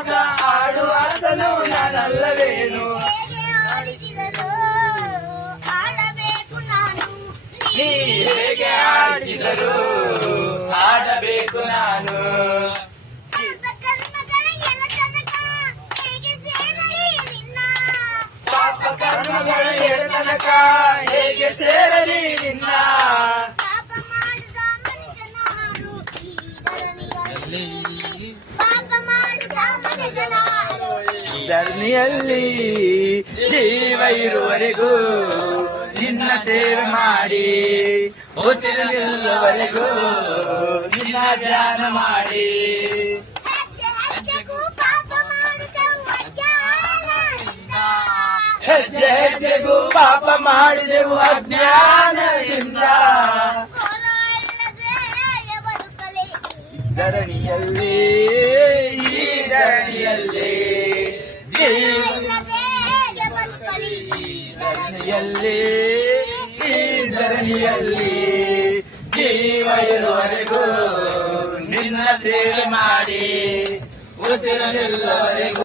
ಆಡುವಾಗ ಆಡುವಾದನು ನಾನಲ್ಲವೇನು ನೀ ಹೇಗೆ ಆಡಿಸಿದರು ಆಡಬೇಕು ನಾನು ಪಾಪ ಕರ್ಮಗಳ ಎಡತನಕ ಹೇಗೆ ಸೇರಲಿ ನಿನ್ನ ಧರಣಿಯಲ್ಲಿ ಜೀವ ಇರುವವರೆಗೂ ನಿನ್ನ ಸೇವೆ ಮಾಡಿ ಉಸಿರಿಲ್ಲವರೆಗೂ ನಿನ್ನ ಧ್ಯಾನ ಮಾಡಿ ಹೆಜ್ಜೆ ಹೆಜ್ಜೆಗೂ ಪಾಪ ಮಾಡಿದೆವು ಅಜ್ಞಾನದಿಂದ ಧರಣಿಯಲ್ಲಿ ಈ ಧರಣಿಯಲ್ಲಿ ಧರಣಿಯಲ್ಲಿ ಈ ಧರಣಿಯಲ್ಲಿ ಜೀವ ಇರುವವರೆಗೂ ನಿನ್ನ ಸೇವೆ ಮಾಡಿ ಉಸಿರು ನಿಲ್ಲುವವರೆಗೂ